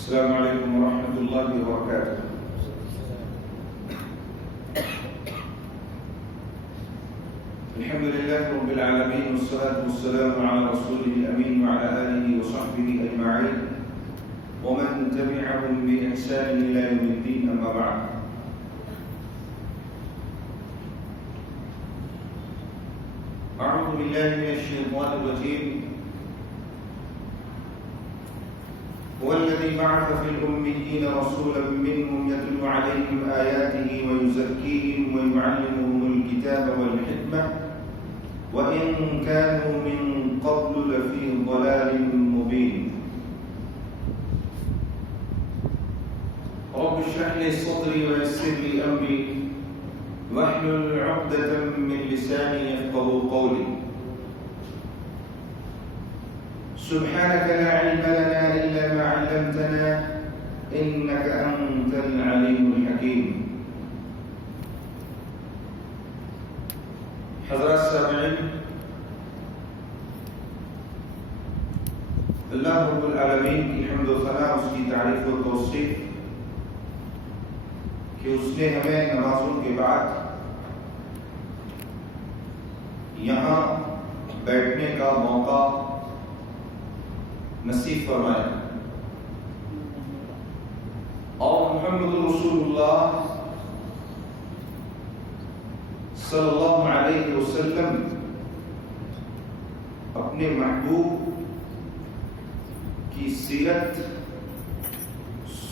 السلام عليكم ورحمة الله وبركاته. الحمد لله رب العالمين والصلاة والسلام على رسوله الأمين وعلى آله وصحبه أجمعين ومن تبعهم بإحسان إلى يوم الدين، أما بعد. أعوذ بالله من الشيطان الرجيم. هو الذي بعث في الأميين رسولا منهم يتلو عليهم آياته ويزكيهم ويعلمهم الكتاب والحكمة وإن كانوا من قبل لفي ضلال مبين. رب اشرح لي صدري ويسر لي أمري واحلل عقدة من لساني يفقهوا قولي. سبحانك لا علم لنا إلا ما علمتنا إنك أنت العليم الحكيم. حضرات سامعین، اللہ رب العالمین کی حمد و ثنا، اس کی تعریف و توصیف کہ اس نے ہمیں نمازوں کے بعد یہاں بیٹھنے کا موقع نصیب فرمائے اور محمد رسول اللہ صلی اللہ علیہ وسلم اپنے محبوب کی سیرت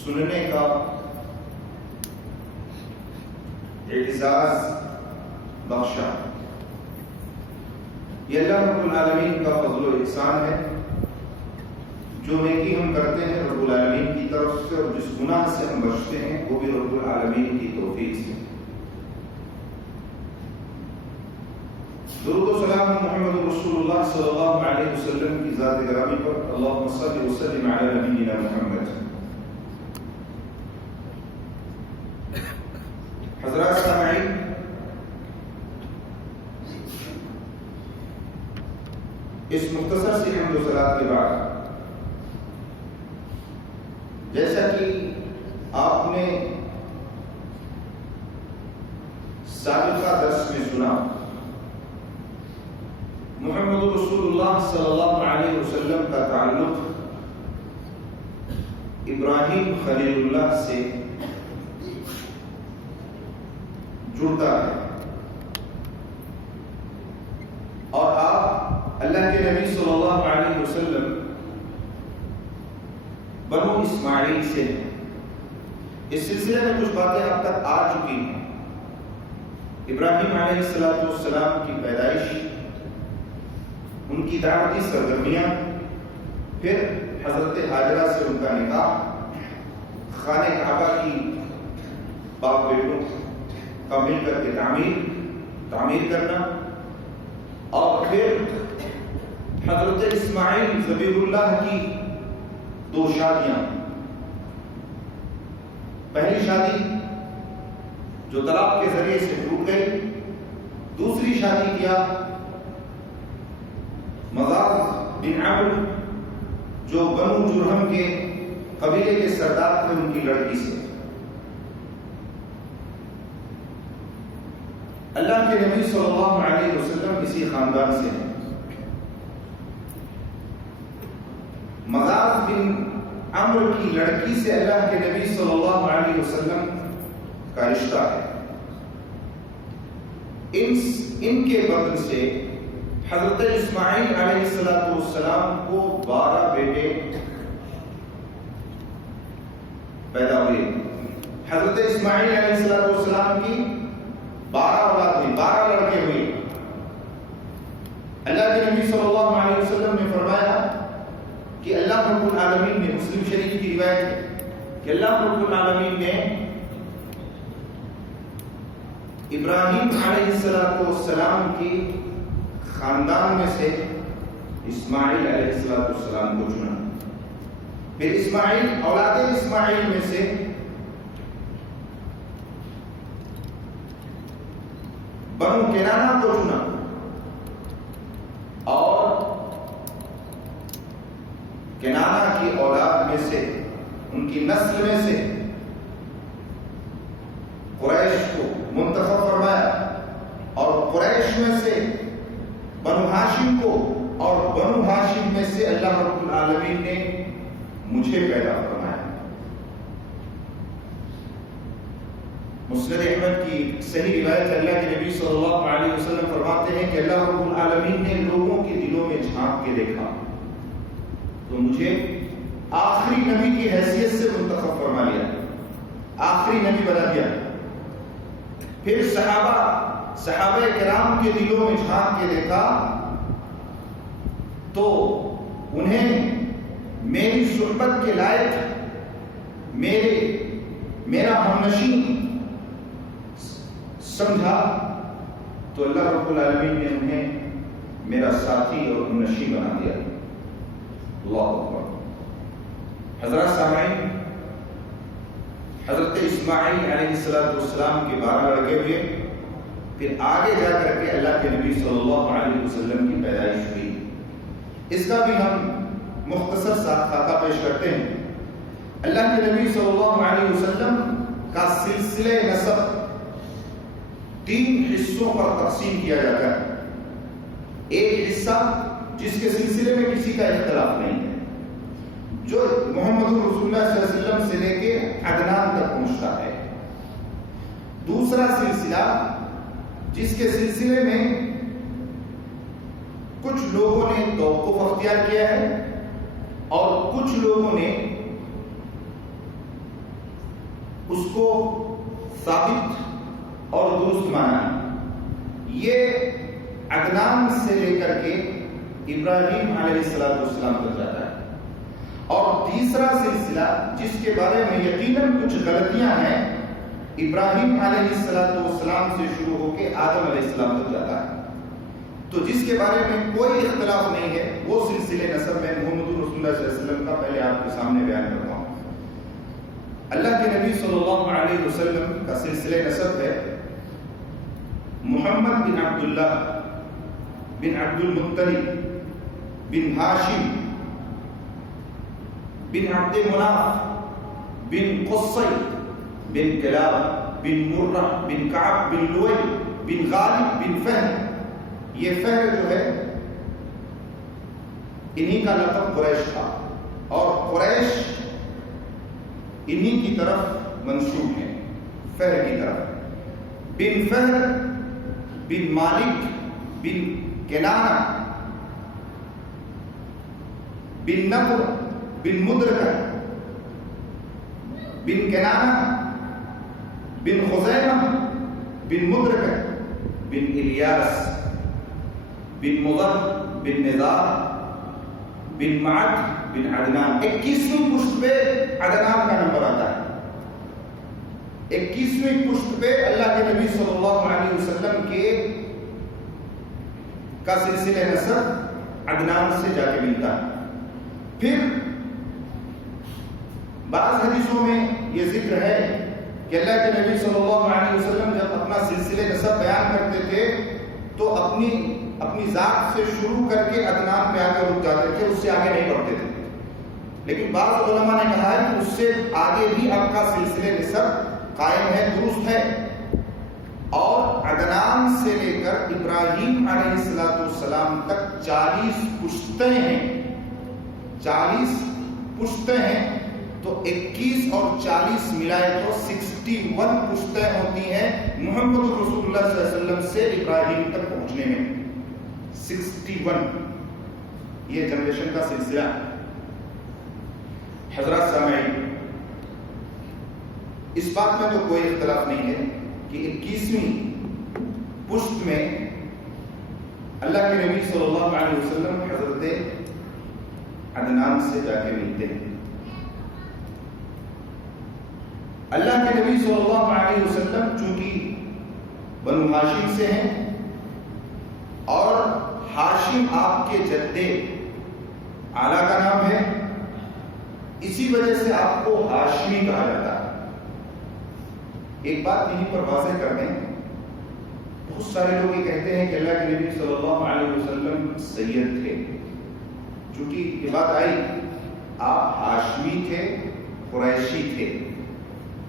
سننے کا اعزاز بخشا. یہ اللہ رب العالمین کا فضل و احسان ہے. جو نیکی ہم کرتے ہیں رب العالمین کی طرف سے، اور جس گناہ سے ہم بچتے ہیں وہ بھی رب العالمین کی توفیق سے. درود و سلام محمد رسول اللہ صلی اللہ علیہ وسلم کی ذات گرامی پر. اللہم صلی وسلم علی نبینا محمد. حضرات سامعین، اس مختصر سی حمد و ثنا کے بعد جیسا کہ آپ نے سابقہ درس میں سنا، محمد رسول اللہ صلی اللہ علیہ وسلم کا تعلق ابراہیم خلیل اللہ سے جڑتا ہے، اور آپ اللہ کے نبی صلی اللہ علیہ وسلم بنو اسماعیل سے. اس سلسلے میں کچھ باتیں اب تک آ چکی ہیں. ابراہیم علیہ السلام کی پیدائش، ان کی دعوتی سرگرمیاں، پھر حضرت ہاجرہ سے ان کا نکاح، خانہ کعبہ کی باپ بیٹوں کا مل کر کے تعمیر کرنا، اور پھر حضرت اسماعیل ذبیح اللہ کی 2 شادیاں. پہلی شادی جو طلاق کے ذریعے سے ٹوٹ گئی، دوسری شادی کیا مضاز بن عمرو جو بنو جرہم کے قبیلے کے سردار تھے ان کی لڑکی سے. اللہ کے نبی صلی اللہ علیہ وسلم اسی خاندان سے ہیں. مضاز بن عمرو کی لڑکی سے اللہ کے نبی صلی اللہ علیہ وسلم کا رشتہ ہے. ان کے بدل سے حضرت اسماعیل علیہ السلام کو 12 بیٹے پیدا ہوئے. حضرت اسماعیل علیہ السلام کی 12 اولاد ہوئی، 12 لڑکے ہوئے. اللہ کے نبی صلی اللہ علیہ وسلم نے فرمایا کہ اللہ رب العالمین نے، مسلم شریف کی روایت ہے کہ اللہ رب العالمین نے ابراہیم علیہ السلام کی خاندان میں سے اسماعیل علیہ السلام کو چنا. پھر اسماعیل، اولاد اسماعیل میں سے بنو کنانہ کو چنا، اور کنانہ کی اولاد میں سے ان کی نسل میں سے قریش کو منتخب فرمایا، اور قریش میں سے بنو ہاشم کو، اور بنو ہاشم میں سے اللہ رب العالمین نے مجھے پیدا فرمایا۔ مسند احمد کی صحیح روایت اللہ کے نبی صلی اللہ علیہ وسلم فرماتے ہیں کہ اللہ رب العالمین نے لوگوں کے دلوں میں جھانک کے دیکھا تو مجھے آخری نبی کی حیثیت سے منتخب فرما لیا، آخری نبی بنا دیا۔ پھر صحابہ کرام کے دلوں میں جھانک کے دیکھا تو انہیں میری صحبت کے لائق میرا ہمنشین سمجھا، تو اللہ رب العالمین نے انہیں میرا ساتھی اور ہمنشین بنا دیا۔ اللہ اکبر۔ حضرات سامعین، حضرت اسماعیل علیہ السلام کے 12 لڑکے ہوئے، پھر آگے جا کر کے اللہ کے نبی صلی اللہ علیہ وسلم کی پیدائش ہوئی۔ اس کا بھی ہم مختصر سا خاکہ پیش کرتے ہیں۔ اللہ کے نبی صلی اللہ علیہ وسلم کا سلسلہ نسب 3 حصوں پر تقسیم کیا جاتا ہے۔ ایک حصہ جس کے سلسلے میں کسی کا اختلاف نہیں ہے، جو محمد رسول اللہ صلی اللہ علیہ وسلم سے لے کے عدنان تک پہنچتا ہے۔ دوسرا سلسلہ جس کے سلسلے میں کچھ لوگوں نے توقف اختیار کیا ہے اور کچھ لوگوں نے اس کو ثابت اور درست مانا۔ یہ عدنان سے لے کر کے ابراہیم علیہ السلام تک جاتا ہے۔ اور تیسرا سلسلہ جس کے بارے میں یقیناً کچھ غلطیاں ہیں، ابراہیم علیہ السلام سے شروع ہو کے آدم علیہ السلام تک جاتا ہے۔ تو جس کے بارے میں کوئی اختلاف نہیں ہے، وہ سلسلے نسب میں محمد رسول اللہ صلی اللہ علیہ وسلم کا پہلے آپ کے سامنے بیان کرتا ہوں۔ اللہ کے نبی صلی اللہ علیہ وسلم کا سلسلے نسب ہے محمد بن عبداللہ بن عبد المطلب بن ہاشم بن عبد مناف بن قصی بن کلاب بن مرہ بن کعب بن لوئی بن غالب بن فہد۔ یہ فہد جو ہے انہی کا لقب قریش تھا، اور قریش انہی کی طرف منسوب ہے، فہد کی طرف۔ بن فہد بن مالک بن کنانہ بن نضر بن مدرکہ بن کنانہ بن خزیمہ بن مدرکہ بن الیاس بن مضر بن نزار بن معد بن عدنان۔ 21ویں پشت پہ عدنان کا نمبر آتا ہے۔ 21ویں پشت پہ اللہ کے نبی صلی اللہ علیہ وسلم کا سلسلہ نسب عدنان سے جا کے ملتا ہے۔ پھر بعض حدیثوں میں یہ ذکر ہے کہ اللہ کے نبی صلی اللہ علیہ وسلم جب اپنا سلسلہ نسب بیان کرتے تھے تو اپنی ذات سے شروع کر کے عدنان پہ آ کر رک جاتے تھے، اس سے آگے نہیں بڑھتے تھے۔ لیکن بعض علماء نے کہا ہے کہ اس سے آگے بھی آپ کا سلسلہ نسب قائم ہے، درست ہے، اور عدنان سے لے کر ابراہیم علیہ السلام تک 40 پشتیں ہیں، 40 پشتیں ہیں۔ تو 21 اور 40 ملائے تو 61 پشتیں ہوتی ہیں محمد رسول اللہ صلی اللہ علیہ وسلم سے ابراہیم تک پہنچنے میں۔ 61 یہ جنریشن کا سلسلہ۔ حضرات سامعین، اس بات میں تو کوئی اختلاف نہیں ہے کہ 21ویں پشت میں اللہ کے نبی صلی اللہ علیہ وسلم حضرت عدنان سے جا کے ملتے ہیں۔ اللہ کے نبی صلی اللہ علیہ وسلم چونکہ بنو ہاشم سے ہیں اور ہاشم آپ کے جد اعلیٰ کا نام ہے، اسی وجہ سے آپ کو ہاشمی کہا جاتا ہے۔ ایک بات یہیں پر واضح کر دیں، بہت سارے لوگ یہ کہتے ہیں کہ اللہ کے نبی صلی اللہ علیہ وسلم سید تھے۔ چونکہ یہ بات آئی آپ ہاشمی تھے قریشی تھے،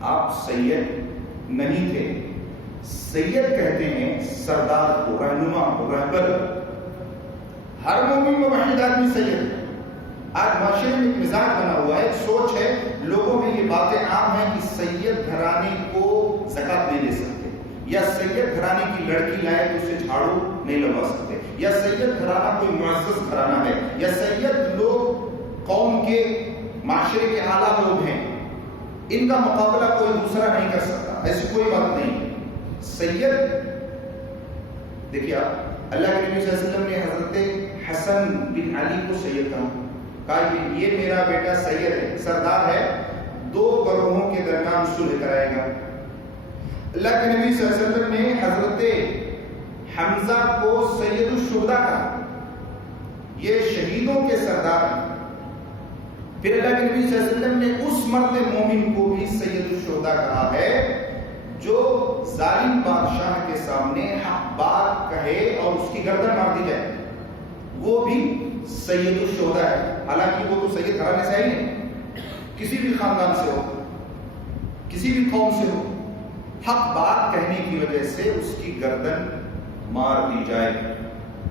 آپ سید نہیں تھے۔ سید کہتے ہیں سردار کو، رہنما کو، رہبر۔ ہر مومن موحد آدمی سید ہے۔ آج معاشرے میں ایک مزاج بنا ہوا ہے، ایک سوچ ہے، لوگوں میں یہ باتیں عام ہیں کہ سید گھرانے کو زکوٰۃ نہیں دے سکتے، یا سید گھرانے کی لڑکی لائے تو اسے جھاڑو نہیں لگا سکتے، یا سید گھرانہ کوئی معزز گھرانہ ہے، یا سید لوگ قوم کے معاشرے کے اعلیٰ لوگ ہیں، ان کا مقابلہ کوئی دوسرا نہیں کر سکتا۔ ایسی کوئی بات نہیں۔ سید دیکھیے، آپ اللہ کے نبی صلی اللہ علیہ وسلم نے حضرت حسن بن علی کو سید کہا کہ یہ میرا بیٹا سید ہے، سردار ہے، دو گروہوں کے درمیان صلح کرائے گا۔ اللہ کے نبی صلی اللہ علیہ وسلم نے حضرت حمزہ کو سید الشہداء کہا، یہ شہیدوں کے سردار ہیں۔ پھر اللہ کے نبی صلی اللہ علیہ وسلم نے اس مرد مومن کو بھی سید الشہداء کہا ہے جو ظالم بادشاہ کے سامنے حق بات کہے اور اس کی گردن مار دی جائے، وہ بھی سید الشہداء ہے۔ حالانکہ وہ تو سید گھرانے سے ہی نہیں، کسی بھی خاندان سے ہو، کسی بھی قوم سے ہو، حق بات کہنے کی وجہ سے اس کی گردن مار دی جائے،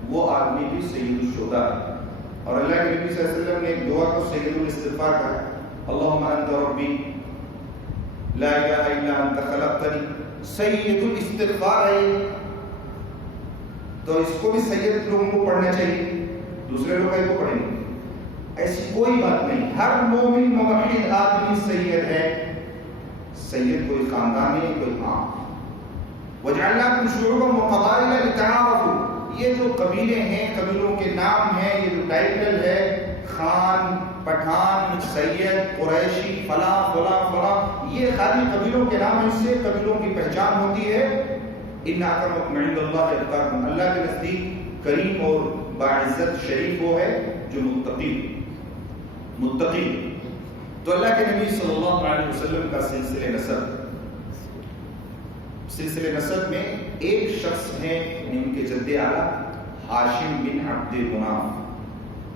وہ آدمی بھی سید الشہداء ہے۔ اور اللہ کے نبی صلی اللہ علیہ وسلم نے ایک دعا کو سید الاستغفار کہا، اللہم انت ربی لا الہ الا انت خلقتنی، سید الاستغفار ہے۔ تو اس کو بھی سید لوگوں کو پڑھنا چاہیے، دوسرے لوگ کو پڑھیں گے، ایسی کوئی بات نہیں۔ ہر مومن موحد آدمی سید ہے۔ سید کوئی خاندان نہیں، کوئی عام۔ وَجَعَلْنَاكُمْ شُعُوبًا وَقَبَائِلَ لِتَعَارَفُوا، یہ جو قبیلے ہیں، قبیلوں کے نام ہیں، یہ جو ٹائٹل ہے، خان، پٹھان، سید، قریشی، فلاں فلاں فلاں، یہ خالی قبیلوں کے نام ہیں، اس سے قبیلوں کی پہچان ہوتی ہے۔ إِنَّ أَكْرَمَكُمْ عِندَ اللَّهِ أَتْقَاكُمْ، اللہ کے نزدیک کریم اور باعزت شریف وہ ہے جو متقی۔ تو اللہ کے نبی صلی اللہ علیہ وسلم کا سلسلہ نسب میں ایک شخص ہیں، ان کے جد اعلیٰ ہاشم بن عبد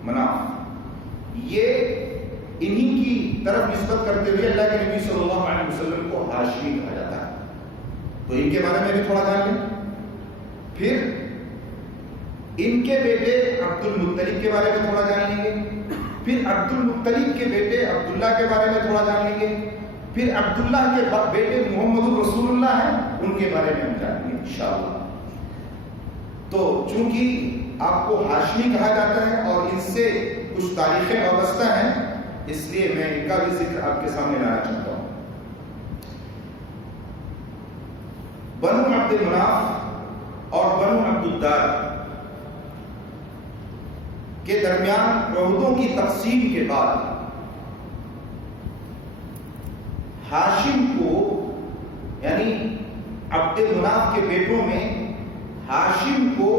مناف، یہ انہی کی طرف نسبت کرتے ہوئے اللہ کے نبی صلی اللہ علیہ وسلم کو ہاشمی کہا جاتا ہے۔ تو ان کے بارے میں بھی تھوڑا جان لیں۔ پھر ان کے بیٹے عبد المطلب کے بارے میں تھوڑا جان لیں گے، پھر عبد المطلب کے بیٹے عبداللہ کے بارے میں تھوڑا جان لیں گے، پھر عبداللہ کے بیٹے محمد الرسول اللہ ہیں، ان کے بارے میں ہم جانیں گے انشاءاللہ۔ تو چونکہ آپ کو ہاشمی کہا جاتا ہے اور ان سے کچھ تاریخیں وابستہ ہیں، اس لیے میں ان کا بھی ذکر آپ کے سامنے لانا چاہتا ہوں۔ بنو عبد مناف اور بنو عبد الدار کے درمیان عہدوں کی تقسیم کے بعد ہاشم کو، یعنی عبد مناف کے بیٹوں میں ہاشم کو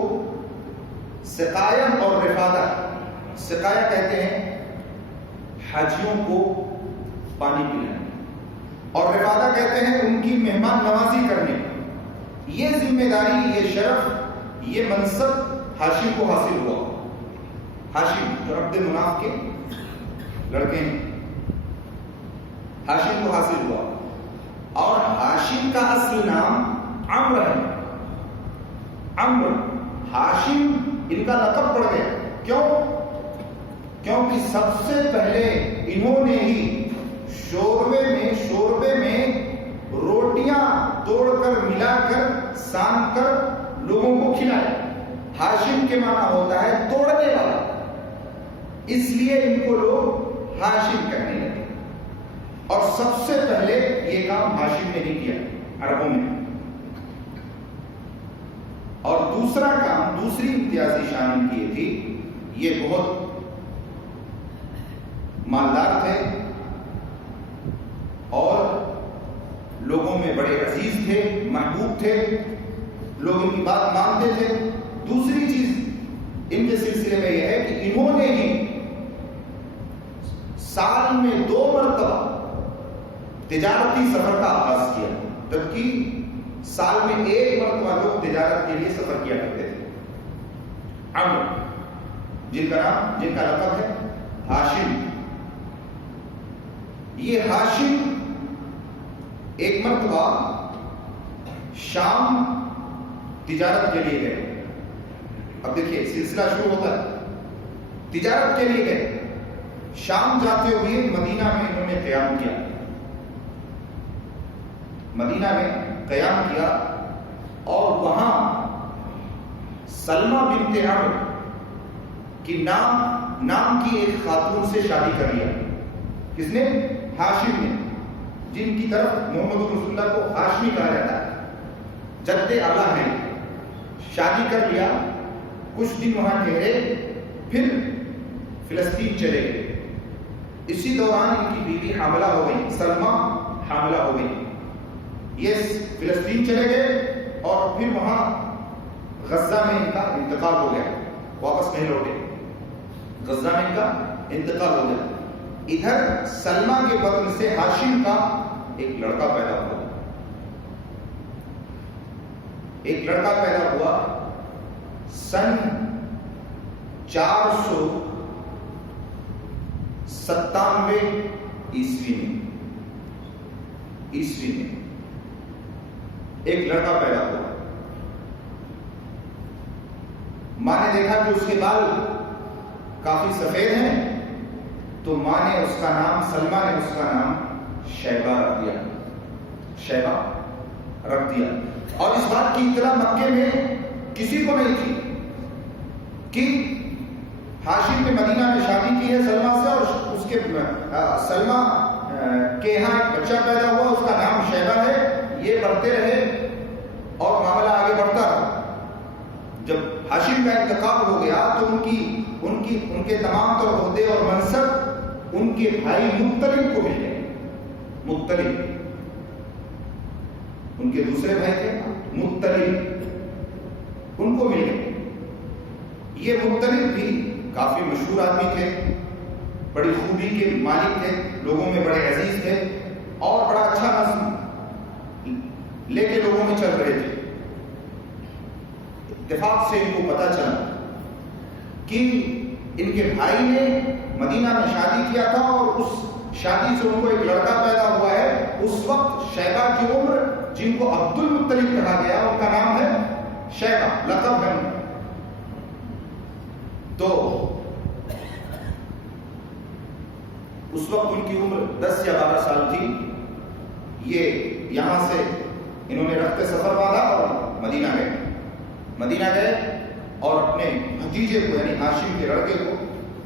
سقایا اور رفادہ، سقایا کہتے ہیں حاجیوں کو پانی پلانے، اور رفادہ کہتے ہیں ان کی مہمان نوازی کرنے، یہ ذمہ داری، یہ شرف، یہ منصب ہاشم کو حاصل ہوا۔ ہاشم جو عبد مناف کے لڑکے ہیں، ہاشم کو حاصل ہوا، اور ہاشم کا اصل نام عمرو ہے۔ عمرو، ہاشم ان کا لقب پڑ گیا، کیوں؟ کیونکہ سب سے پہلے انہوں نے ہی شوربے میں روٹیاں توڑ کر، ملا کر، سان کر لوگوں کو کھلایا۔ ہاشم کے معنی ہوتا ہے توڑنے والا، اس لیے ان کو لوگ ہاشم کہنے لگے، اور سب سے پہلے یہ کام ہاشم نے ہی کیا عربوں میں۔ اور دوسرا کام، دوسری امتیازی شان کی تھی، یہ بہت مالدار تھے اور لوگوں میں بڑے عزیز تھے، محبوب تھے، لوگ ان کی بات مانتے تھے۔ دوسری چیز ان کے سلسلے میں یہ ہے کہ انہوں نے ہی سال میں 2 مرتبہ تجارتی سفر کا آغاز کیا، جبکہ سال میں 1 مرتبہ لوگ تجارت کے لیے سفر کیا کرتے تھے۔ عمرو، جن کا لقب ہے ہاشم، یہ ہاشم ایک مرتبہ شام تجارت کے لیے گئے. اب دیکھیے سلسلہ شروع ہوتا ہے. تجارت کے لیے گئے. شام جاتے ہوئے مدینہ میں انہوں نے قیام کیا. مدینہ میں قیام کیا اور وہاں سلمہ بنت عمرو کی نام کی ایک خاتون سے شادی کر لیا. کس نے؟ ہاشم نے، جن کی طرف محمد رسول اللہ کو ہاشمی کہا جاتا ہے، جد اعلیٰ ہے. شادی کر لیا. کچھ دن وہاں ٹھہرے، پھر فلسطین چلے گئے. اسی دوران ان کی بیوی حاملہ ہو گئی، سلمہ حاملہ ہو گئی. یہ فلسطین چلے گئے اور پھر وہاں غزہ میں ان کا انتقال ہو گیا. واپس نہیں لوٹے. غزہ میں ان کا انتقال ہو گیا. ادھر سلمہ کے بطن سے ہاشم کا ایک لڑکا پیدا ہوا. ایک لڑکا پیدا ہوا سن 497 عیسوی میں. ایک لڑکا پیدا ہوا. ماں نے دیکھا کہ اس کے بال کافی سفید ہیں، تو ماں نے اس کا نام، سلمہ نے اس کا نام شیبہ رکھ دیا. اور اس بات کی اطلاع مکے میں کسی کو نہیں تھی کہ ہاشم نے مدینہ میں شادی کی ہے سلمہ سے، اور اس کے سلمہ کے یہاں ایک بچہ پیدا ہوا، اس کا نام شیبہ ہے. یہ بڑھتے رہے اور معاملہ آگے بڑھتا رہا. جب ہاشم کا انتقال ہو گیا تو ان کے تمام طور عہدے اور منصب ان کے بھائی مطلب کو مل گئے. مطلب ان کے دوسرے بھائی تھے، مطلب ان کو مل گئے. یہ مطلب بھی کافی مشہور آدمی تھے، بڑی خوبی کے مالک تھے، لوگوں میں بڑے عزیز تھے اور بڑا اچھا نظم لے کے لوگوں میں چل رہے تھے. اتفاق سے ان کو پتا چلا کہ ان کے بھائی نے مدینہ میں شادی کیا تھا اور اس شادی سے ان کو ایک لڑکا پیدا ہوا ہے. اس وقت شیبہ کی عمر، جن کو عبد المطلب کہا گیا، ان کا نام ہے شیبہ، لقب ہے. تو اس وقت ان کی عمر 10 یا 12 سال تھی. یہ یہاں سے انہوں نے رخت سفر باندھا اور مدینہ گئے اور اپنے بھتیجے کو یعنی ہاشم کے لڑکے کو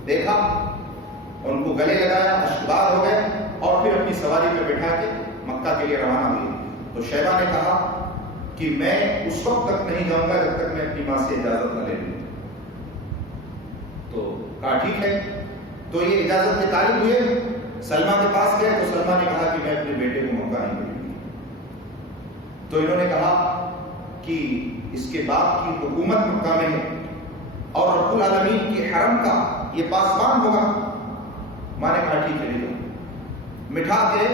دیکھا، ان کو گلے لگایا، اشکبار ہو گئے اور پھر اپنی سواری پہ بٹھا کے مکہ کے لیے روانہ ہوئی. تو شیبہ نے کہا کہ میں اس وقت تک نہیں جاؤں گا جب تک میں اپنی ماں سے اجازت نہ لے لوں. تو کہا ٹھیک ہے. تو یہ اجازت کے طالب ہوئے، سلمہ کے پاس گئے تو سلمہ نے کہا کہ میں اپنے بیٹے کو مکہ نہیں بھیجوں گی. تو انہوں نے کہا کہ اس کے باپ کی حکومت مکہ میں ہے اور رب العالمین کے حرم کا یہ پاسبان ہوگا. ماں نے کہا ٹھیک ہے لے جاؤ. مٹھا کے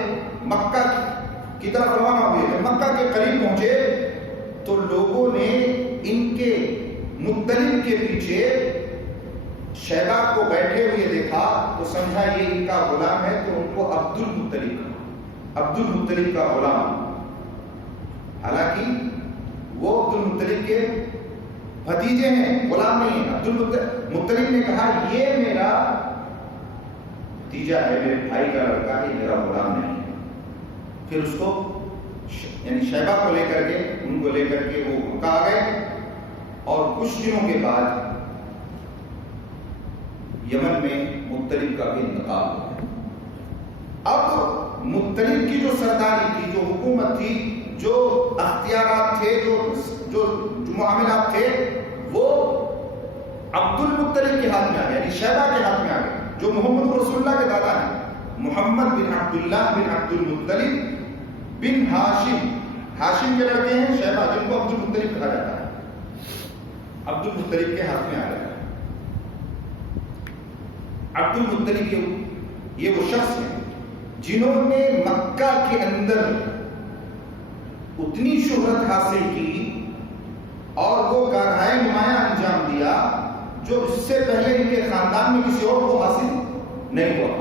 مکہ کی طرف روانہ ہوئے. جب مکہ کے قریب پہنچے تو لوگوں نے ان کے مطلب کے پیچھے شیبہ کو بیٹھے ہوئے دیکھا تو سمجھا یہ ان کا غلام ہے، تو ان کو عبد المطلب کا غلام. حالانکہ وہ عبد المطلب کے بھتیجے ہیں، غلام نہیں ہیں. عبد المطلب نے کہا یہ میرا بھتیجا ہے، میرے بھائی کا لڑکا ہے، میرا غلام نہیں ہے. پھر اس کو یعنی شیبہ کو لے کر کے ان کو لے کر کے وہ مکہ آ گئے اور کچھ دنوں کے بعد یمن میں مطلب کا بھی انتقال ہو گیا. اب مطلب کی جو سرداری تھی، جو حکومت تھی، جو اختیارات تھے، جو معاملات تھے، وہ عبد المطلب کے ہاتھ میں آ گئے، یعنی شیبہ کے ہاتھ میں آ گئے، جو محمد رسول اللہ کے دادا ہیں، محمد بن عبداللہ بن عبد المطلب بن ہاشم کے لڑکے ہیں شیبہ، جن کو عبد المطلب کہا جاتا ہے. عبد المطلب کے ہاتھ میں آ گئے. عبد المطلب یہ وہ شخص ہیں جنہوں نے مکہ کے اندر اتنی شہرت حاصل کی اور وہ کارنامے نمایاں انجام دیا جو اس سے پہلے ان کے خاندان میں کسی اور کو حاصل نہیں ہوا.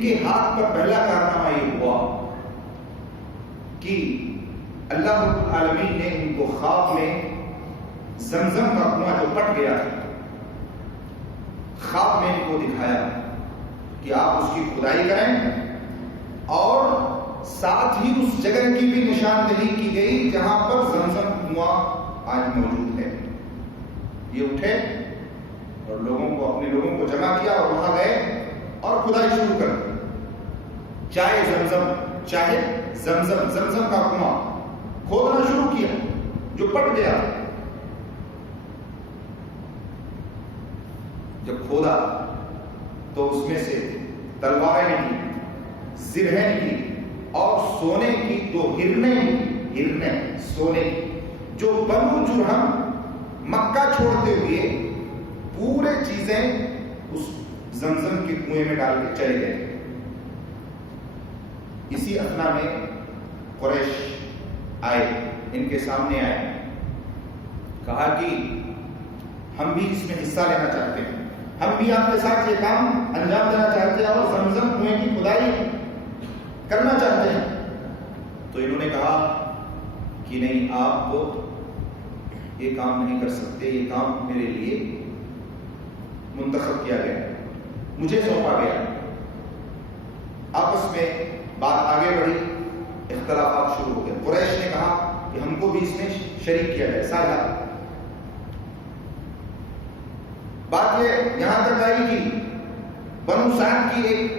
ان کے ہاتھ پر پہلا کارنامہ یہ ہوا کہ اللہ رب العالمین نے ان کو خواب میں زمزم کا کنواں جو پٹ گیا تھا، خواب میں ان کو دکھایا کہ آپ اس کی کھدائی کریں، اور ساتھ ہی اس جگہ کی بھی نشاندہی کی گئی جہاں پر زمزم کنواں آج موجود ہے۔ یہ اٹھے اور اپنے لوگوں کو جمع کیا اور وہاں گئے اور کھدائی شروع کر دی۔ چاہے زمزم کا کنواں کھودنا شروع کیا جو پٹ گیا۔ جب کھودا تو اس میں سے تلواریں نکلی، زرہیں نکلی، اور سونے کی 2 ہرنیں سونے کی، جو بنو جرہم مکہ چھوڑتے ہوئے پورے چیزیں اس زمزم کے کنویں میں ڈال کے چلے گئے۔ اسی اثنا میں قریش آئے، ان کے سامنے آئے، کہا کہ ہم بھی اس میں حصہ لینا چاہتے ہیں، ہم بھی آپ کے ساتھ یہ کام انجام دینا چاہتے ہیں اور زمزم کنویں کی کھدائی کرنا چاہتے ہیں۔ تو انہوں نے کہا کہ نہیں، آپ یہ کام نہیں کر سکتے، یہ کام میرے لیے منتخب کیا گیا، مجھے سونپا گیا۔ آپس میں بات آگے بڑھی، اختلافات شروع ہو گئے۔ قریش نے کہا کہ ہم کو بھی اس میں شریک کیا جائے، ساجھا۔ بات یہ یہاں تک آئی کہ بنو سعد کی ایک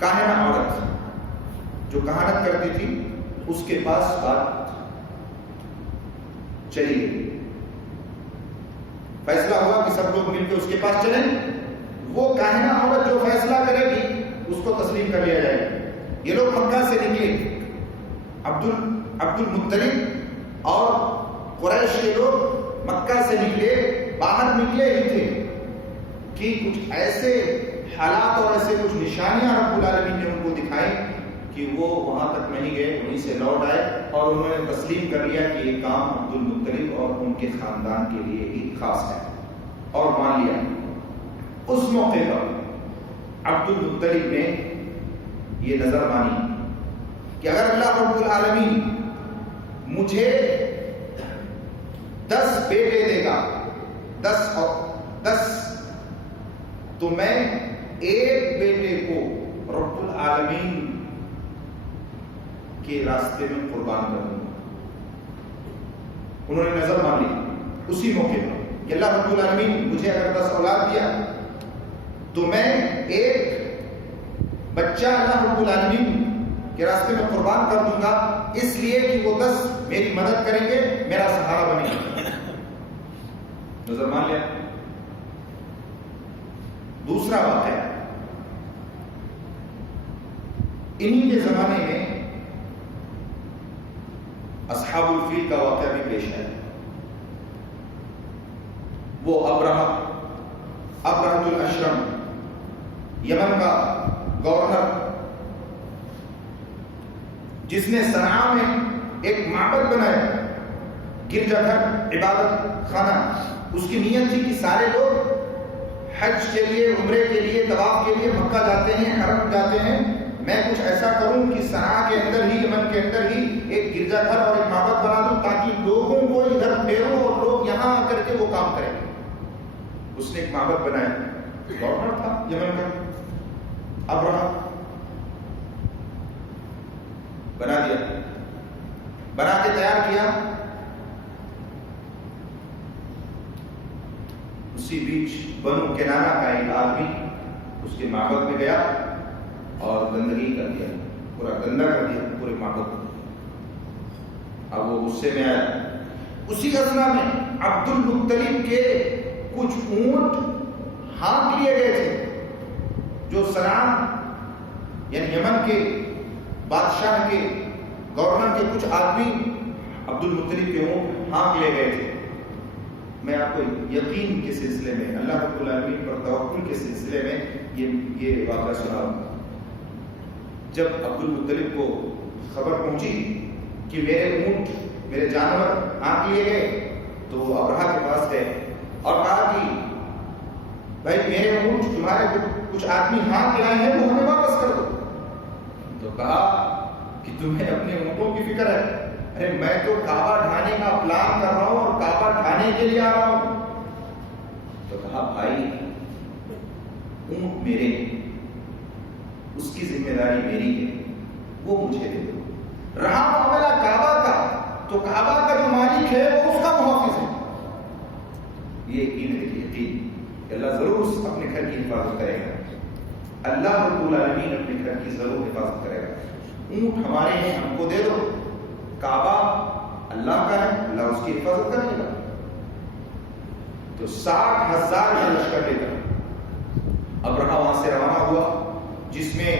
کاہنہ عورت جو کہانت کرتی تھی، اس کے پاس بات چلی گئی۔ فیصلہ ہوا کہ سب لوگ مل کے اس کے پاس چلیں، وہ کاہنہ عورت جو فیصلہ کرے گی اس کو تسلیم کر لیا جائے گا۔ یہ لوگ مکہ سے نکلے، عبد المطلب اور قریش کے لوگ مکہ سے نکلے، باہر نکلے ہی تھے کہ کچھ ایسے حالات اور ایسے کچھ نشانیاں رب العالمین نے ان کو دکھائی کہ وہ وہاں تک نہیں گئے، وہیں سے لوٹ آئے اور انہوں نے تسلیم کر لیا کہ یہ کام عبد المطلب اور ان کے خاندان کے لیے ہی خاص ہے، اور مان لیا۔ اس موقع پر عبد المطلب نے یہ نظر مانی کہ اگر اللہ رب العالمین مجھے 10 بیٹے دے گا، 10 تو میں ایک بیٹے کو رب العالمین کے راستے میں قربان کر دوں گا۔ انہوں نے نظر مان لی اسی موقع پر کہ اللہ رب العالمین مجھے اگر 10 اولاد دیا تو میں ایک بچہ اللہ رب العالمین کے راستے میں قربان کر دوں گا، اس لیے کہ وہ 10 میری مدد کریں گے، میرا سہارا بنے گا۔ نظر مان لیا۔ دوسرا واقعہ انہی کے زمانے میں اصحاب الفیل کا واقعہ بھی پیش ہے۔ وہ ابرہۃ الاشرم، یمن کا گورنر، جس نے صنعاء میں ایک معبد بنایا، گرجا گھر، عبادت خانہ۔ اس کی نیت تھی کہ سارے لوگ حج کے لیے، عمرے کے لیے، طواف کے لیے مکہ جاتے ہیں، حرم جاتے ہیں، میں کچھ ایسا کروں کہ صنعاء کے اندر ہی، یمن کے اندر ہی ایک گرجا گھر اور ایک معبد بنا دوں تاکہ لوگوں کو ادھر پھیروں اور لوگ یہاں آ کر کے وہ کام کریں۔ اس نے ایک معبد بنایا، گورنر تھا یمن کا، ابرہہ، بنا دیا، بنا کے تیار کیا۔ اسی بیچ بنو کنانہ کا ایک آدمی اس کے معبد میں گیا اور گندگی کر دیا، پورا گندا کر دیا پورے معبد کو۔ اب وہ غصے میں آیا۔ اسی اثنا میں عبد المطلب کے کچھ اونٹ ہانک لیے گئے تھے، جو صنعاء یعنی یمن کے بادشاہ کے، گورنر کے کچھ آدمی عبد المطلب کے اونٹ ہانک لے گئے تھے۔ میں آپ کو یقین کے سلسلے میں، اللہ رب العالمین پر توکل کے سلسلے میں یہ واقعہ سنا رہا ہوں۔ جب عبد المطلب کو خبر پہنچی کہ میرے اونٹ، میرے جانور ہانک لیے گئے، تو وہ ابرہہ کے پاس گئے اور کہا کہ بھائی میرے اونٹ تمہارے کچھ آدمی ہاتھ لائے ہیں وہ ہمیں واپس کر دو. تو کہا کہ تمہیں اپنے اونٹوں کی فکر ہے؟ ارے میں تو کعبہ ڈھانے کا پلان کر رہا ہوں اور کعبہ ڈھانے کے لیے آ رہا ہوں. تو کہا بھائی اونٹ میرے، اس کی ذمہ داری میری ہے، وہ مجھے دے دو. رہا معاملہ کعبہ کا تو کعبہ کا جو مالک ہے وہ اس کا محافظ ہے. یہ یقین ہے کہ اللہ ضرور اپنے گھر کی حفاظت کرے گا. اللہ رب العالمین اپنے گھر کی ضرور حفاظت کرے گا. اونٹ ہمارے ہیں، ہم کو دے دو. کعبہ اللہ کا ہے، اللہ اس کی حفاظت کرے گا. تو 60,000 کا لشکر لے کر ابرہہ وہاں سے روانہ ہوا، جس میں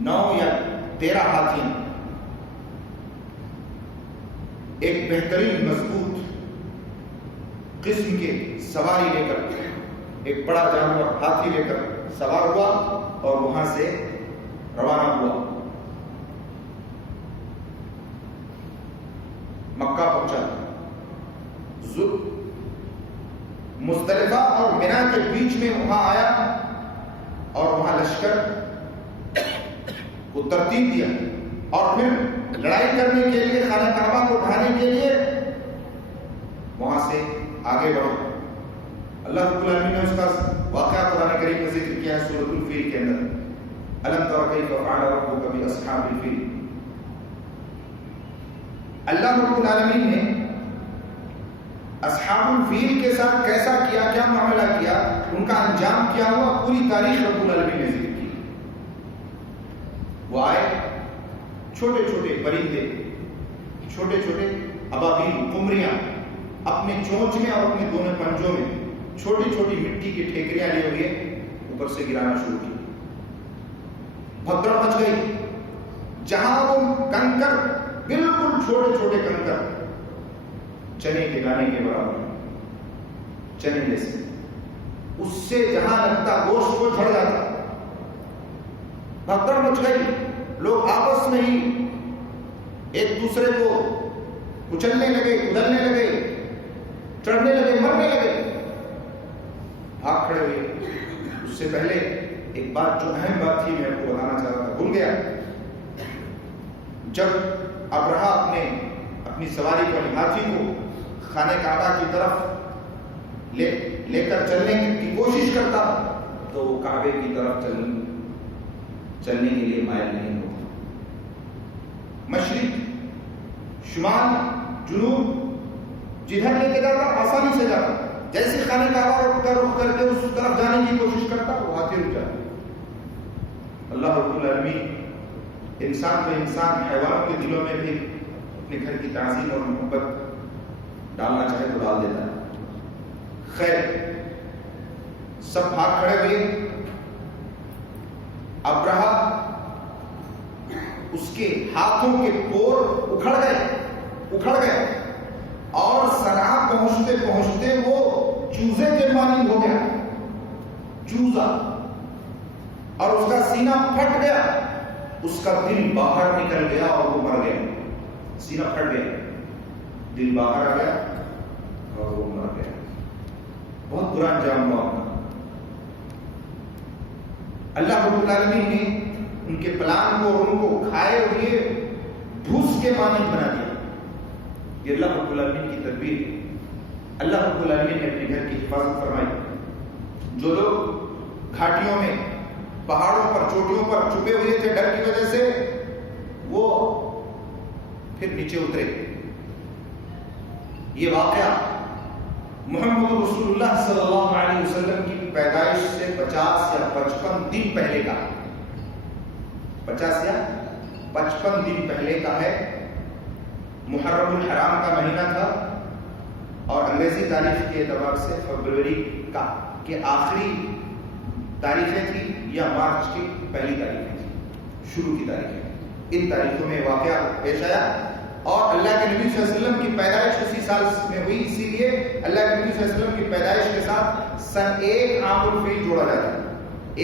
9 یا 13 ہاتھی، ایک بہترین مضبوط قسم کے سواری لے کر، ایک بڑا جانور ہاتھی لے کر سوار ہوا اور وہاں سے روانہ ہوا. مکہ پہنچا. مزدلفہ اور منا کے بیچ میں وہاں آیا اور وہاں لشکر کو ترتیب دیا اور پھر لڑائی کرنے کے لیے، خانہ کعبہ کو ڈھانے کے لیے وہاں سے آگے بڑھو. اللہ رب العالمین نے اس کا واقعہ قرآن کریم میں ذکر کیا ہے سورۃ الفیل کے اندر. الم تر کیف فعل ربک باصحاب الفیل. اللہ رب العالمین نے اصحاب الفیل کے ساتھ کیسا کیا، کیا معاملہ کیا، ان کا انجام کیا ہوا، پوری تاریخ رب العالمین نے ذکر کی. وہ آئے چھوٹے چھوٹے پرندے، چھوٹے چھوٹے ابابیل، قمریاں، اپنے چونچ میں اور اپنے دونوں پنجوں میں چھوٹی چھوٹی مٹی کی ٹھیکریاں لیے ہوئے اوپر سے گرانا شروع کی. بھگدڑ مچ گئی. جہاں وہ کنکر، بالکل چھوٹے چھوٹے کنکر، چنے کے دانے کے برابر، چنے جیسے، اس سے جہاں لگتا گوشت کو جھڑ جاتا. بھگدڑ مچ گئی. لوگ آپس میں ہی ایک دوسرے کو کچلنے لگے، کودلنے لگے، چڑھنے لگے، مرنے لگے. بھاگ کھڑے ہوئے. اس سے پہلے ایک بات جو اہم بات تھی میں آپ کو بتانا چاہ رہا تھا، بھول گیا. جب ابرہہ اپنی سواری کو، ہاتھی کو خانہ کعبہ کی طرف لے کر چلنے کی کوشش کرتا تو وہ کعبے کی طرف چلنے کے لیے مائل نہیں ہوتا. مشرق، شمال، جنوب، جدھر لے کے جاتا آسانی سے جاتا. جیسے خانہ کعبہ کا رخ کر کے اس طرف جانے کی کوشش کرتا وہ ہاتھی رک جاتا. اللہ رب العالمین انسان کو، انسان حیوانوں کے دلوں میں بھی اپنے گھر کی تعظیم اور محبت ڈالنا چاہے تو ڈال دیتا ہے. خیر، سب بھاگ کھڑے ہوئے. ابرہہ اس کے ہاتھوں کے پور اکھڑ گئے اور صنعاء پہنچتے پہنچتے وہ چوزے کے مانند ہو گیا، چوزا، اور اس کا سینہ پھٹ گیا. اس کا دل باہر نکل گیا اور وہ مر گیا. سینہ پھٹ گیا، دل باہر آ گیا اور وہ مر گیا. بہت برا انجام ہوا. اللہ رب العالمین نے ان کے پلان کو اور ان کو کھائے ہوئے بھوس کے مانند بنا دیا. یہ اللہ رب العالمین کی تدبیر ہے. اللہ رب العالمین نے اپنے گھر کی حفاظت فرمائی. جو لوگ گھاٹیوں میں، پہاڑوں پر، چوٹیوں پر چھپے ہوئے تھے ڈر کی وجہ سے، وہ پھر نیچے اترے. یہ واقعہ محمد رسول اللہ صلی اللہ علیہ وسلم کی پیدائش سے 50 یا 55 دن پہلے کا، 50 یا 55 دن پہلے کا ہے. محرم الحرام کا مہینہ تھا اور انگریزی تاریخ کے اعتبار سے فروری کے آخری تاریخیں تھی یا مارچ کی پہلی تاریخیں تھی، شروع کی تاریخیں. ان تاریخوں میں واقعہ پیش آیا اور اللہ کے نبی صلی اللہ علیہ وسلم کی پیدائش اسی سال میں ہوئی. اسی لیے اللہ کے نبی صلی اللہ علیہ وسلم کی پیدائش کے ساتھ سن 1 عام الفیل جوڑا جاتا ہے.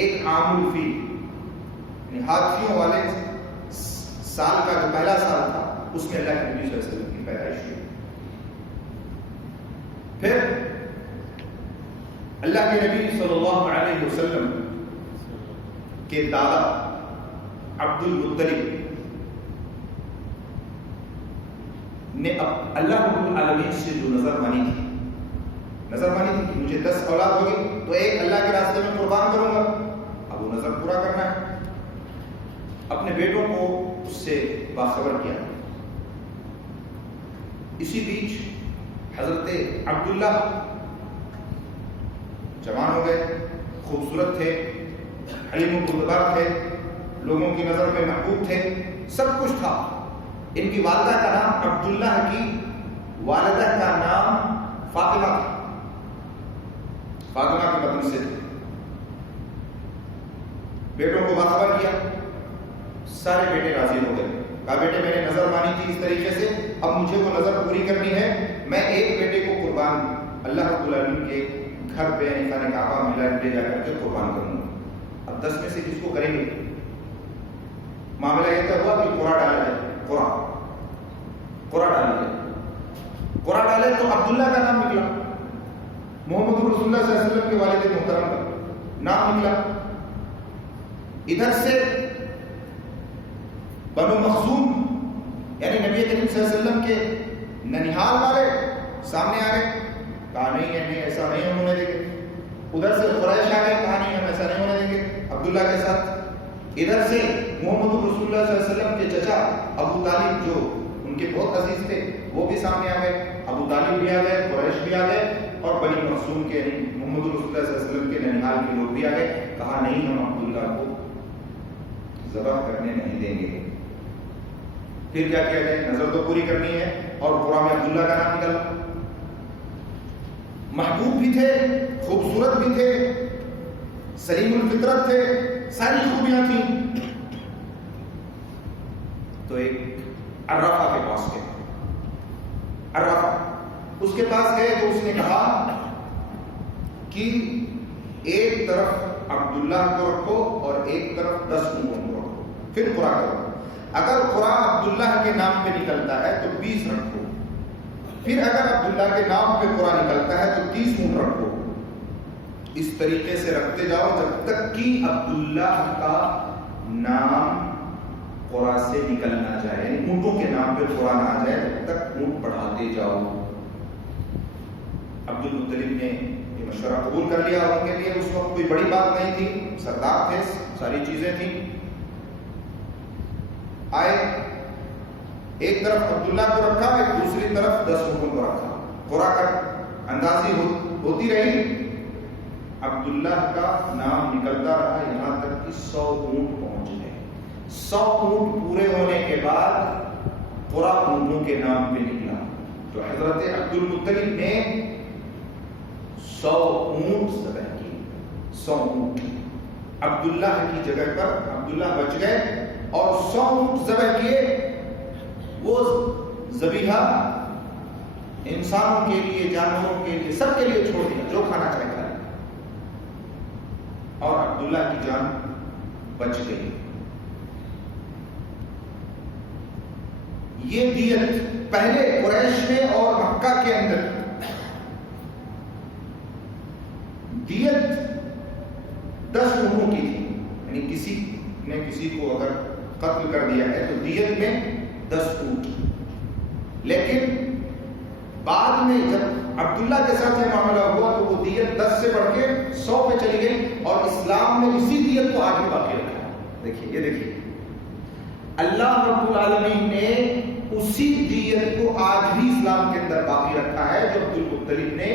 1 عام الفیل یعنی ہاتھیوں والے سال کا جو پہلا سال تھا اس میں اللہ کے نبی صلی اللہ علیہ وسلم کی پیدائش ہوئی. پھر اللہ کے نبی صلی اللہ علیہ وسلم کے دادا عبد المطلب نے اللہ رب العالمین سے جو نظر مانی تھی کہ مجھے 10 اولاد ہوگی تو ایک اللہ کے راستے میں قربان کروں گا. اب وہ نظر پورا کرنا ہے. اپنے بیٹوں کو اس سے باخبر کیا. اسی بیچ حضرت عبداللہ جوان ہو گئے، خوبصورت تھے، حلیم البردبار تھے، لوگوں کی نظر میں محبوب تھے، سب کچھ تھا. ان کی والدہ کا نام عبداللہ کی والدہ کا نام فاطمہ تھا. فاطمہ کے بدن سے تھے. بیٹوں کو باخبر کیا. سارے بیٹے راضی ہو گئے. کہا بیٹے میں نے نظر مانی تھی اس طریقے سے، اب مجھے وہ نظر پوری کرنی ہے. میں ایک بیٹے کو قربان اللہ رب العالمین کے گھر پہ خانہ کعبہ میں لے جا کر کے قربان کروں گا. اب 10 میں سے کس کو کریں گے؟ معاملہ یہ تو ہوا کہ قرآن ڈالا جائے. قرآن ڈالے تو عبداللہ کا نام نکلا. محمد رسول اللہ صلی اللہ علیہ وسلم کے والد محترم کا نام نکلا. ادھر سے بنو مخزوم یعنی نبی کریم صلی اللہ علیہ وسلم کے ننیحال والے سامنے آ گئے. کہا نہیں ایسا نہیں ہونے دیں گے. ادھر سے قریش آ گئے. کہا نہیں ہم ایسا نہیں ہونے دیں گے عبداللہ کے ساتھ. ادھر سے محمد رسول اللہ صلی اللہ علیہ وسلم کے چچا ابو طالب جو ان کے بہت عزیز تھے وہ بھی سامنے آ گئے. ابو طالب بھی آ گئے، قریش بھی آ گئے، اور بنی مخزوم کے محمد رسول اللہ صلی اللہ علیہ وسلم کے ننیحال کے لوگ بھی آ گئے. کہا نہیں ہم عبداللہ کو ذبح کرنے نہیں دیں گے. پھر کیا کیا جائے؟ نظر تو پوری کرنی ہے اور قرآن میں عبداللہ کا نام نکلا. محبوب بھی تھے، خوبصورت بھی تھے، سلیم الفطرت تھے، ساری خوبیاں تھیں. تو ایک عرفہ کے پاس گئے. اس کے پاس گئے تو اس نے کہا کہ ایک طرف عبداللہ کو رکھو اور ایک طرف 10 اونٹوں کو رکھو، پھر قرآن کرو. اگر قرآن عبداللہ کے نام پہ نکلتا ہے تو 20 رکھو، پھر اگر عبداللہ کے نام پہ قرآن نکلتا ہے تو 30 اونٹ رکھو. اس طریقے سے رکھتے جاؤ جب تک کہ عبداللہ کا نام قرآن سے نکل نہ جائے، یعنی اونٹوں کے نام پہ قرآن آ جائے تب تک اونٹ بڑھاتے جاؤ. عبد المطلب نے یہ مشورہ قبول کر لیا. ان کے لیے اس وقت کوئی بڑی بات نہیں تھی، سردار تھے، ساری چیزیں تھیں. آئے، ایک طرف عبداللہ کو رکھا، ایک دوسری طرف 10 اونٹوں کو رکھا. قرآن کا اندازی ہوتی رہی. عبداللہ کا نام نکلتا رہا یہاں تک کہ 100 اونٹ پہنچ گئے. 100 اونٹ پورے ہونے کے بعد قرآن اونٹوں کے نام پہ نکلا. تو حضرت عبد المطلب نے 100 اونٹ ذبح کی. 100 اونٹ عبداللہ کی جگہ پر عبداللہ بچ گئے اور 100 اونٹ ذبح کیے. وہ ذبیحہ انسانوں کے لیے، جانوروں کے لیے، سب کے لیے چھوڑ دیا، جو کھانا چاہے کھا لیا. اور عبداللہ کی جان بچ گئی. یہ دیت پہلے قریش میں اور مکہ کے اندر دیت 10 اونٹوں کی تھی. یعنی کسی نے کسی کو اگر قتل کر دیا ہے تو دیت میں 10 اونٹ. لیکن بعد میں جب عبداللہ کے ساتھ یہ معاملہ ہوا تو وہ دیت 10 سے بڑھ کے 100 پہ چلی گئی اور اسلام میں اسی دیت کو آگے باقی رکھا. دیکھیے یہ دیکھیے اللہ رب العالمین نے اسی دیت کو آج بھی اسلام کے اندر باقی رکھا ہے جو عبد المطلب نے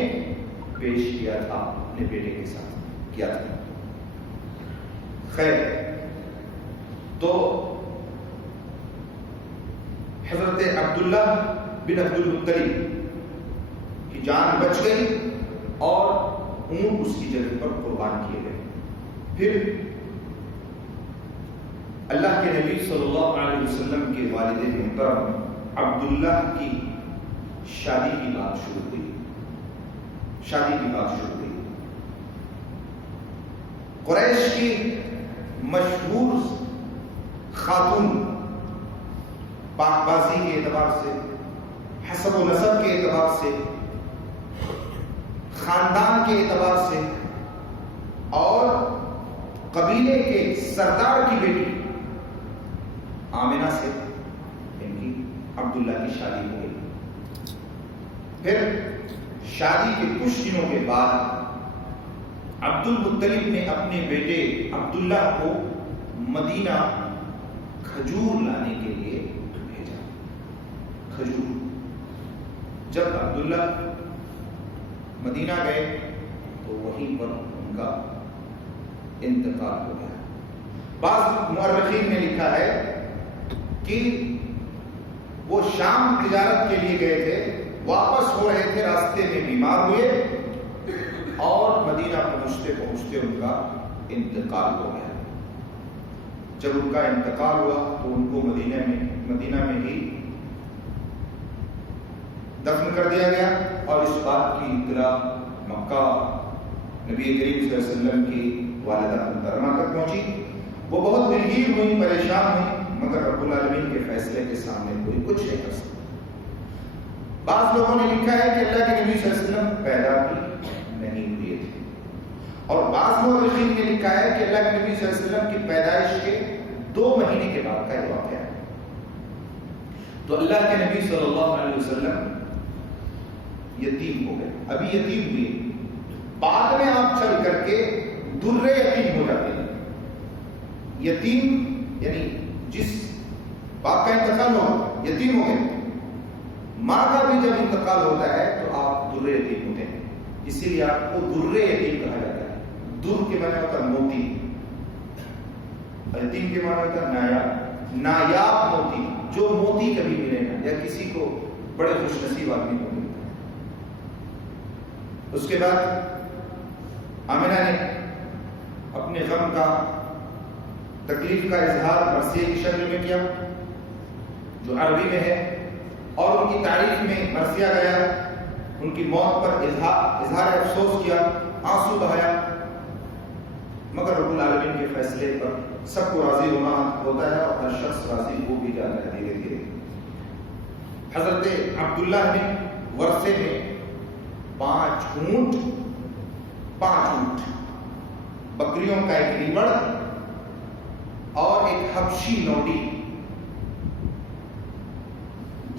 پیش کیا تھا اپنے بیٹے کے ساتھ کیا تھا. خیر، تو حضرت عبداللہ بن عبد المطلب کی جان بچ گئی اور اونٹ اس کی جگہ پر قربان کیے گئے. پھر اللہ کے نبی صلی اللہ علیہ وسلم کے والد محترم عبداللہ کی شادی کی بات شروع ہوئی. قریش کی مشہور خاتون، پاک بازی کے اعتبار سے، حسب و نسب کے اعتبار سے، خاندان کے اعتبار سے اور قبیلے کے سردار کی بیٹی آمنہ سے ان کی عبداللہ کی شادی ہو گئی۔ پھر شادی کے کچھ دنوں کے بعد عبد المطلب نے اپنے بیٹے عبداللہ کو مدینہ کھجور لانے کے لیے بھیجا۔ کھجور، جب عبداللہ مدینہ گئے تو وہیں پر ان کا انتقال ہو گیا۔ بعض مورخین نے لکھا ہے کہ وہ شام تجارت کے لیے گئے تھے، واپس ہو رہے تھے، راستے میں بیمار ہوئے اور مدینہ پہنچتے پہنچتے ان کا انتقال ہو گیا۔ جب ان کا انتقال ہوا تو ان کو مدینہ میں ہی دفن کر دیا گیا، اور اس بات کی اطلاع مکہ نبی کریم صلی اللہ علیہ وسلم کی والدہ محترمہ تک پہنچی۔ وہ بہت دلگیر ہوئی، پریشان ہوئی، مگر رب العالمین کے فیصلے کے سامنے کوئی کچھ نہیں کر سکتا۔ بعض لوگوں نے لکھا ہے کہ اللہ کے نبی صلی اللہ علیہ وسلم پیدا بھی نہیں ہوئے تھے، اور بعض مورخین نے لکھا ہے کہ اللہ کے نبی صلی اللہ علیہ وسلم کی پیدائش کے 2 مہینے کے بعد کا یہ واقعہ ہے۔ تو اللہ کے نبی صلی اللہ علیہ وسلم یتیم ہو گئے، ابھی یتیم ہوئے، بعد میں آپ چل کر کے در یتیم ہو جاتے ہیں۔ یتیم یعنی جس باپ کا انتقال ہو، یتیم ہو گئے، ماں کا بھی جب انتقال ہوتا ہے تو آپ در یتیم ہوتے ہیں، اسی لیے آپ کو در یتیم کہا جاتا ہے۔ در کے معنی ہوتا ہے موتی، یتیم کے معنی ہوتا ہے نایاب موتی، جو موتی کبھی ملے نہ، یا کسی کو بڑے خوش نصیب آدمی کو ملتا ہے۔ اس کے بعد آمنہ نے اپنے غم کا، تکلیف کا اظہار مرثیے کی شکل میں کیا، جو عربی میں ہے، اور ان کی تعریف میں مرثیہ گیا، ان کی موت پر اظہار افسوس کیا، آنسو بہایا، مگر رب العالمین کے فیصلے پر سب کو راضی ہونا ہوتا ہے، اور ہر شخص راضی ہو بھی جاتا ہے دھیرے دھیرے۔ حضرت عبداللہ نے ورثے میں 5 اونٹ، بکریوں کا ایک ریوڑ اور ایک حبشی لوڈی،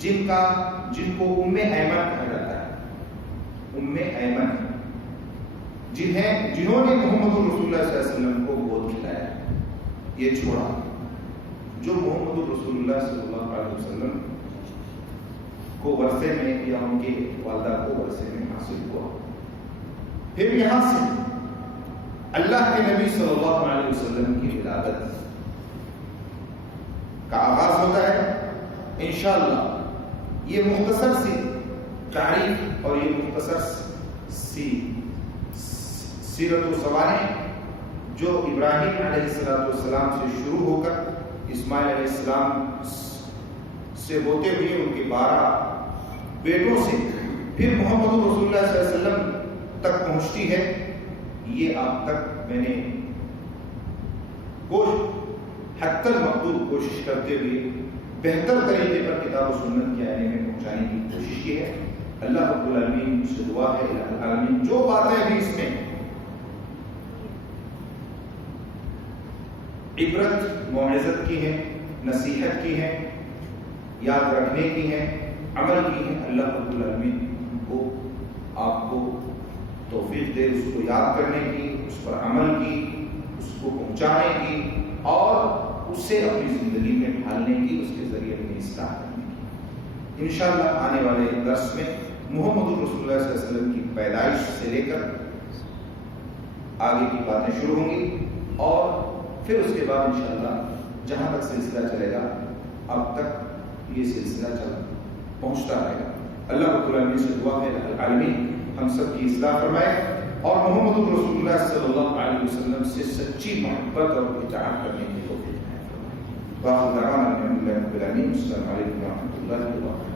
جن کو ام ایمن کہا جاتا ہے، ام ایمن، جنہوں نے محمد رسول اللہ صلی اللہ علیہ وسلم کو گود کھلایا، یہ چھوڑا جو محمد رسول اللہ صلی اللہ علیہ وسلم کو ورثے میں یا ان کی والدہ کو ورثے میں حاصل ہوا۔ پھر یہاں سے اللہ کے نبی صلی اللہ علیہ وسلم کی ولادت کا آغاز ہوتا ہے۔ انشاءاللہ یہ مختصر سی تعریف اور یہ مختصر سی سیرت و سوانح جو ابراہیم علیہ السلام سے شروع ہو کر اسماعیل علیہ السلام سے ہوتے ہوئے ان کے 12 بیٹوں سے پھر محمد رسول اللہ صلی اللہ علیہ وسلم تک پہنچتی ہے، یہ آپ تک میں نے حتی المقدور کوشش کرتے ہوئے بہتر طریقے پر کتاب و سنت کے آئینے میں پہنچانے کی کوشش کی ہے۔ اللہ رب العالمین سے دعا ہے، الہ العالمین جو باتیں بھی اس میں عبرت موعظت کی ہیں، نصیحت کی ہیں، یاد رکھنے کی ہیں، عمل کی ہیں، اللہ رب العالمین کو آپ کو توفیق دے اس کو یاد کرنے کی، اس پر عمل کی، اس کو پہنچانے کی، اور اسے اپنی زندگی میں ڈھالنے کی، اس کے ذریعے اپنی اصلاح کرنے کی۔ انشاءاللہ آنے والے درس میں محمد رسول اللہ صلی اللہ علیہ وسلم کی پیدائش سے لے کر آگے کی باتیں شروع ہوں گی، اور پھر اس کے بعد انشاءاللہ جہاں تک سلسلہ چلے گا اب تک یہ سلسلہ پہنچتا رہے گا۔ اللہ رب العالمین سے دعا ہے العالمین ہم سب کی اصلاح فرمائے، اور محمد رسول اللہ صلی اللہ علیہ وسلم سے سچی محبت اور اطاعت کرنے کی توفیق عطا فرمائے۔ باخر دعوانا الحمد للہ رب العالمین، السلام علیکم و رحمۃ اللہ وبرکاتہ۔